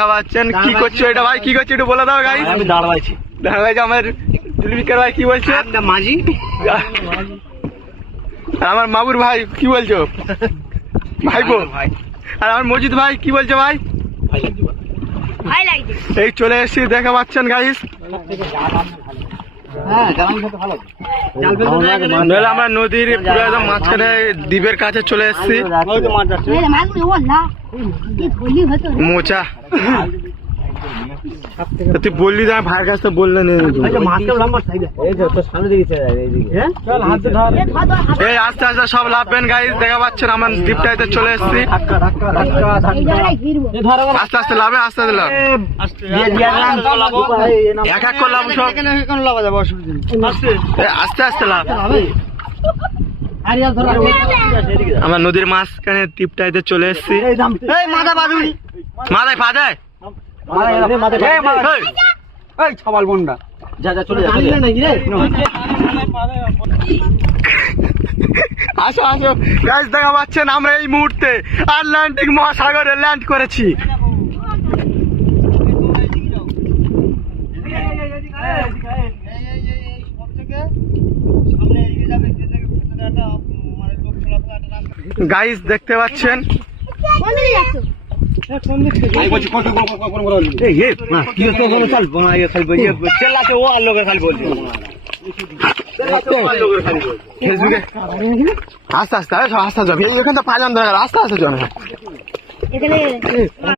দেখা পাচ্ছেন কি করছো এটা ভাই, কি করছো একটু বলে দাও গাইস। আমি দাঁড়াইছি আমার জুলফিকার ভাই কি বলছে, মাঝি আমার মাবুর ভাই কি বলছো ভাইপো, আর আমার মজিদ ভাই কি বলছে ভাই, এই চলে এসেছি দেখা পাচ্ছেন গাইস। আমরা নদীর পুরো একদম মাঝখানে দ্বীপের কাছে চলে এসেছি। মোচা তুই বললি না ভাইয়ের কাছে বললেন, এই আস্তে আস্তে সব লাভবেন গাইস, দেখা পাচ্ছেন আমার দ্বীপটাতে চলে এসেছি। আস্তে আস্তে লাভে, আস্তে আস্তে লাভ, এক এক করে লাভ সব, আস্তে আস্তে লাভ। আমার নদীর মাঝখানে দ্বীপটাতে চলে এসেছি। মাথায় পা যায় ছাবাল বন্ডা যা যা চলে যাচ্ছে। আসো আসো গাইস, দেখা পাচ্ছেন আমরা এই মুহূর্তে আটলান্টিক মহাসাগরে ল্যান্ড করেছি। গাইস দেখতে পাচ্ছেন আস্তে আস্তে আস্তে আস্তে এখানে তো পাজান আস্তে আস্তে